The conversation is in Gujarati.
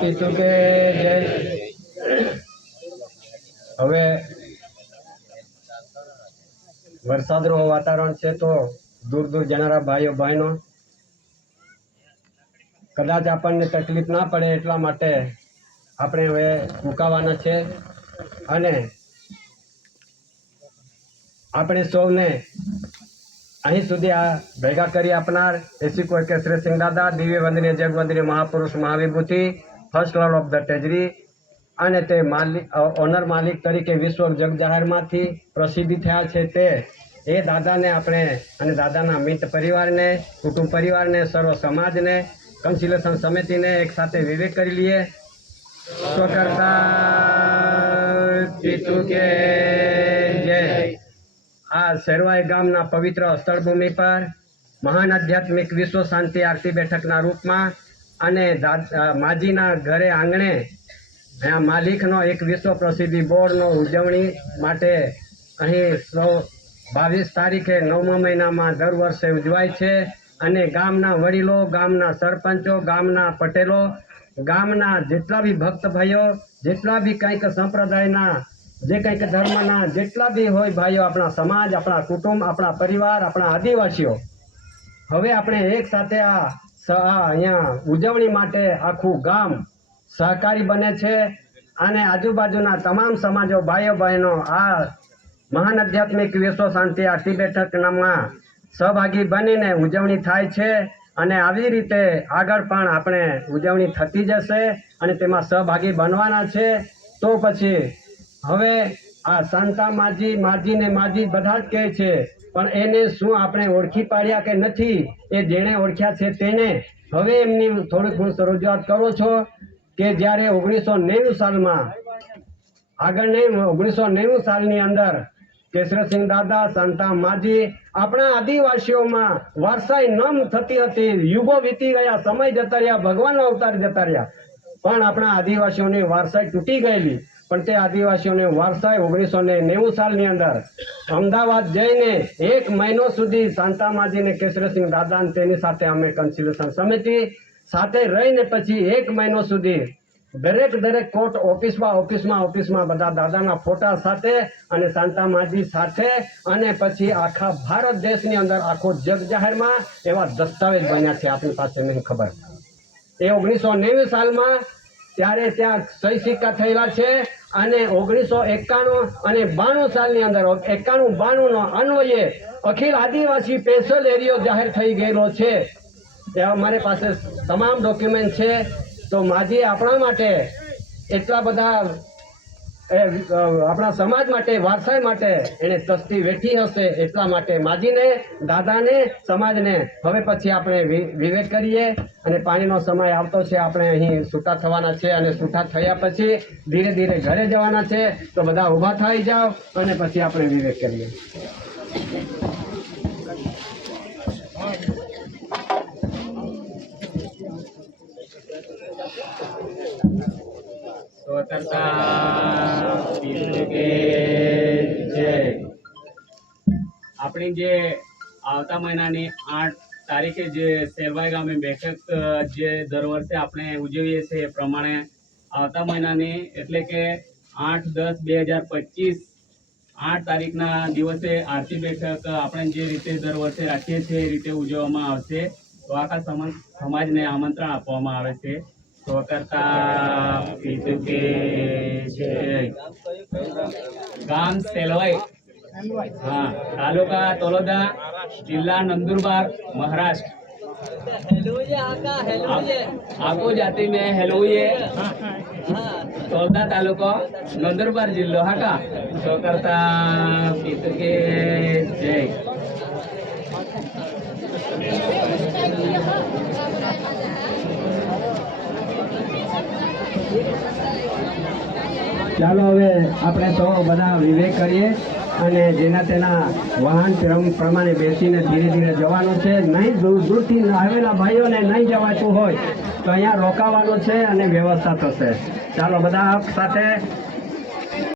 પિતુ કે જય. હવે વરસાદનું વાતાવરણ છે તો દૂર દૂર જનારા ભાઈઓ બહેનો કદાચ આપણને તકલીફ ના પડે એટલા માટે આપણે હવે મુકાવાના છે અને આપણે સૌને અહીં સુધી આ ભેગા કરી આપનાર એસી કોઈ કે શ્રી સિંહ દાદા દિવ્ય વંદનીય જગવંદનીય મહાપુરુષ મહાવિભૂતિ ફર્સ્ટ લોર્ડ ઓફ ધ ટેજરી અને તે ઓનર માલિક તરીકે વિશ્વ જગ જાહેરમાંથી પ્રસિદ્ધિ થયા છે તે એ દાદાને આપણે અને દાદાના મિત્ર પરિવારને કુટુંબ પરિવારને સર્વ સમાજને કન્સિલેશન સમિતિને એક સાથે વિવેક કરી લઈએ. સ્વકર્તા પિતુ કે જય. આ શેરવાઈ ગામના પવિત્ર સ્થળભૂમિ પર મહાન આધ્યાત્મિક વિશ્વ શાંતિ આરતી બેઠકના રૂપમાં અને માજીના ઘરે આંગણે માલિકનો એક વિશ્વ પ્રસિદ્ધિ બોર્ડનો ઉજવણી માટે અહીં 22 તારીખે 9મા મહિનામાં દર વર્ષે ઉજવાય છે અને ગામના વડીલો, ગામના સરપંચો, ગામના પટેલો, ગામના જેટલા બી ભક્ત ભાઈઓ, જેટલા બી કંઈક સંપ્રદાયના, જે કંઈક ધર્મના જેટલા બી હોય ભાઈઓ, આપણા સમાજ, આપણા કુટુંબ, આપણા પરિવાર, આપણા આદિવાસીઓ, હવે આપણે એક સાથે અહીંયા ઉજવણી માટે આખું ગામ સહકારી બને છે અને આજુબાજુના તમામ સમાજો, ભાઈઓ બહેનો આ મહાન આધ્યાત્મિક વિશ્વ શાંતિ આરતી બેઠકમાં સહભાગી બનીને ઉજવણી થાય છે અને આવી રીતે આગળ પણ આપણે ઉજવણી થતી જશે અને તેમાં સહભાગી બનવાના છે. તો પછી હવે આ શાંતા માજી ને માજી બધા જ કહે છે, પણ એને શું આપણે ઓળખી પાડ્યા કે નથી? એ જેણે ઓળખ્યા છે તેને હવે એમની થોડીક હું રજૂઆત કરું છું કે જ્યારે 1990 સાલમાં આગળની 1990 સાલની અંદર કેશરસિંહ દાદા, શાંતા માજી આપણા આદિવાસીઓમાં વારસાઈ નમ થતી હતી. યુગો વીતી ગયા, સમય જતા રહ્યા, ભગવાનનો અવતાર જતા રહ્યા, પણ આપણા આદિવાસીઓની વારસાઈ તૂટી ગયેલી. પણ તે આદિવાસીઓને વારસાઈ 1990 સાલની અંદર અમદાવાદ જઈને 1 મહિનો સુધી શાંતા માજી અને કેશરસિંહ દાદા તેની સાથે અમે કન્સિલેશન સમિતિ સાથે રહીને પછી 1 મહિનો સુધી દરેક કોર્ટ ઓફિસમાં બધા દાદાના ફોટા સાથે અને શાંતા માજી સાથે અને પછી આખા ભારત દેશની અંદર આખો જગ જાહેરમાં એવા દસ્તાવેજ બન્યા છે. આપણી પાસે નહીં ખબર એ 1990 સાલમાં ત્યારે ત્યાં સહી સિક્કા થયેલા છે અને 1991 અને 92 સાલની અંદર 91-92 અન્વયે અખિલ આદિવાસી સ્પેશિયલ એરિયો જાહેર થઈ ગયેલો છે. ત્યાં અમારી પાસે તમામ ડોક્યુમેન્ટ છે. તો માજી આપણા માટે એટલા બધા આપણા સમાજ માટે, વારસાઈ માટે એને તસ્તી વેઠી હશે, એટલા માટે માજીને, દાદાને, સમાજને હવે પછી આપણે વિવેક કરીએ અને પાણીનો સમય આવતો છે. આપણે અહીં છૂટા થવાના છે અને છૂટા થયા પછી ધીરે ધીરે ઘરે જવાના છે. તો બધા ઊભા થઈ જાઓ અને પછી આપણે વિવેક કરીએ. આપણી જે આવતા મહિનાની 8 તારીખે જે શેરવાઈ ગામે બેઠક જે દર વર્ષે આપણે ઉજવીએ છીએ એ પ્રમાણે આવતા મહિનાની એટલે કે 8/10/2025 8 તારીખના દિવસે આરતી બેઠક આપણે જે રીતે દર વર્ષે રાખીએ છીએ એ રીતે ઉજવવામાં આવશે. તો આખા સમાજને આમંત્રણ આપવામાં આવે છે. સ્વકર્તા પિતુ કે જય. ગામ સેલવાઈ, हाँ, तालुका तोलोदा, जिला नंदुरबार, महाराष्ट्र. आपको जाति में हेलोये तोलदा तालुका नंदुरबार जिल्लो हा का. तो करता पितु के जय. ચાલો હવે આપણે તો બધા વિવેક કરીએ અને જેના તેના વાહન પ્રમાણે બેસીને ધીરે ધીરે જવાનું છે. નહીં દૂરથી આવેલા ભાઈઓને નહીં જવાતું હોય તો અહીંયા રોકાવાનું છે અને વ્યવસ્થા થશે. ચાલો બધા સાથે